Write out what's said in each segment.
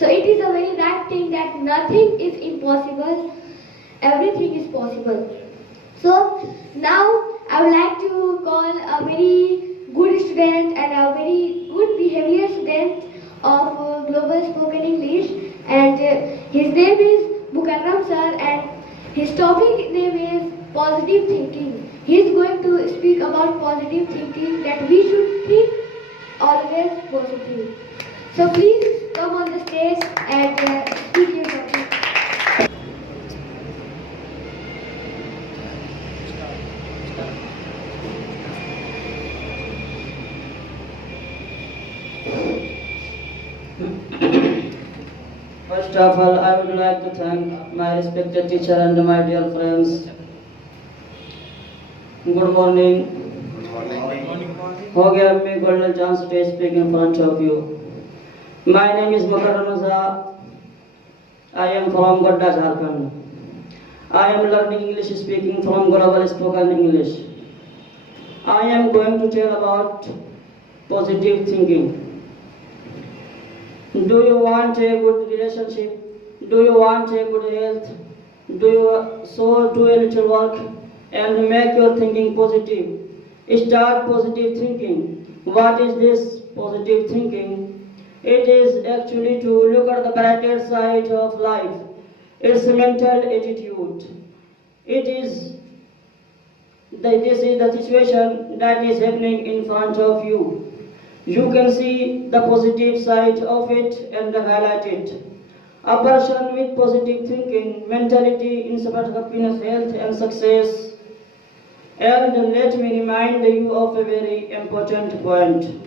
So it is a very right thing that nothing is impossible, everything is possible. So now I would like to call a very good student and a very good behavior student of Global Spoken English, and his name is Mr.Ghulam sir, and his topic name is positive thinking. He is going to speak about positive thinking, that we should think always positive. So please come on the stage and speak your topic. First of all, I would like to thank my respected teacher and my dear friends. Good morning. Ho gaya me golden chance to speak in front of you. My name is Mr.Ghulam. I am from Godda, Jharkhand. I am learning English speaking from Global Spoken English. I am going to tell about positive thinking. Do you want a good relationship? Do you want a good health? Do a little work and make your thinking positive? Start positive thinking. What is this positive thinking? It is actually to look at the brighter side of life. It's a mental attitude. This is the situation that is happening in front of you. You can see the positive side of it and highlight it. A person with positive thinking, mentality in support of happiness, health and success. And let me remind you of a very important point.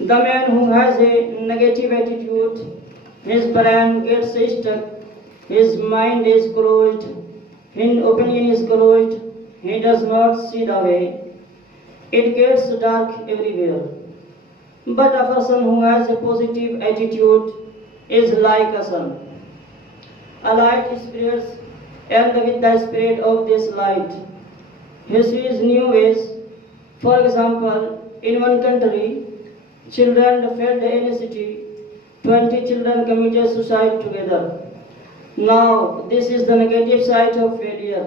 The man who has a negative attitude, his brain gets stuck, his mind is closed, his opinion is closed, he does not see the way. It gets dark everywhere. But a person who has a positive attitude is like a sun. A light spreads, and with the spread of this light, he sees new ways. For example, in one country, children felt the necessity, 20 children committed suicide together. Now, this is the negative side of failure.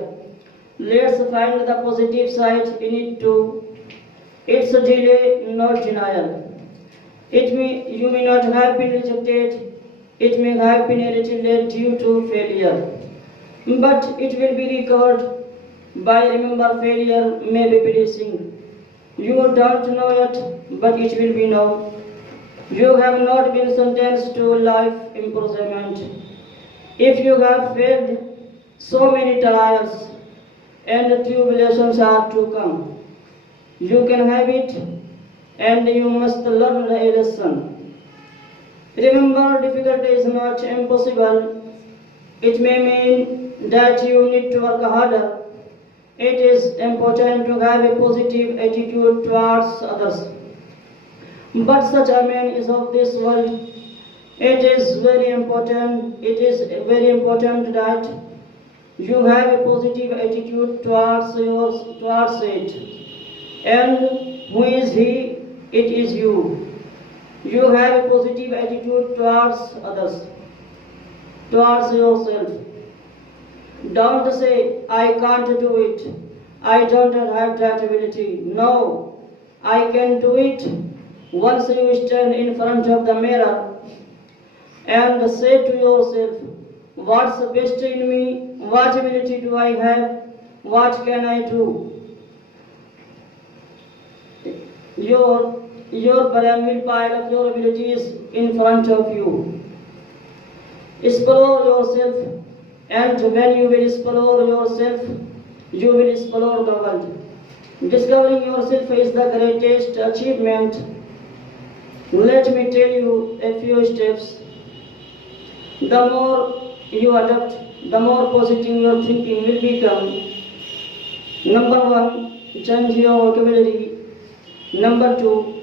Let's find the positive side in it too. It's a delay, not denial. You may not have been rejected. It may have been a little late due to failure. But it will be recovered by remember failure may be blessing. You don't know it, but it will be now. You have not been sentenced to life imprisonment. If you have failed, so many trials and tribulations are to come. You can have it, and you must learn a lesson. Remember, difficulty is not impossible. It may mean that you need to work harder. It is important to have a positive attitude towards others. But such a man is of this world. It is very important that you have a positive attitude towards it. And who is he? It is you. You have a positive attitude towards others, towards yourself. Don't say, I can't do it. I don't have that ability. No, I can do it. Once you stand in front of the mirror and say to yourself, what's the best in me? What ability do I have? What can I do? Your brain will pile up your abilities in front of you. Explore yourself, and when you will explore yourself, you will explore the world. Discovering yourself is the greatest achievement. Let me tell you a few steps. The more you adapt, the more positive your thinking will become. Number 1, change your vocabulary. Number 2,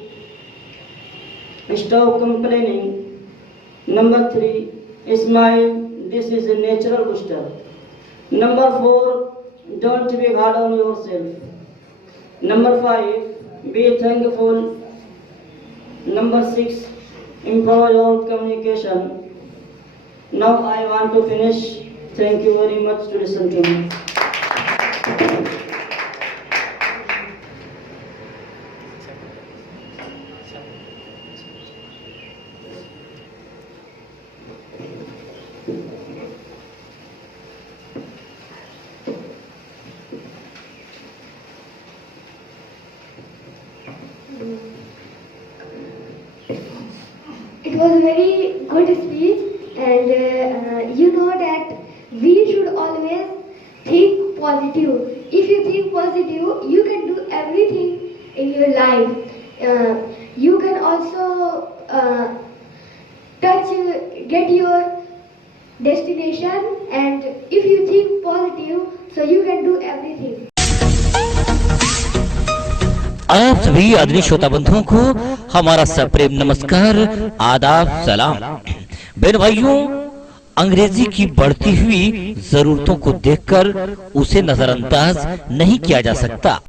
stop complaining. Number 3, smile. This is a natural booster. Number 4, don't be hard on yourself. Number 5, be thankful. Number 6, improve your communication. Now I want to finish. Thank you very much to listen to me. It was a very good speech, and you know that we should always think positive. If you think positive, you can do everything in your life. You can also get your destination, and if you think positive, so you can do everything. आप सभी आदरणीय श्रोता बंधुओं को हमारा सप्रेम नमस्कार, आदाब, सलाम। बहन भाइयों, अंग्रेजी की बढ़ती हुई जरूरतों को देखकर उसे नजरअंदाज नहीं किया जा सकता।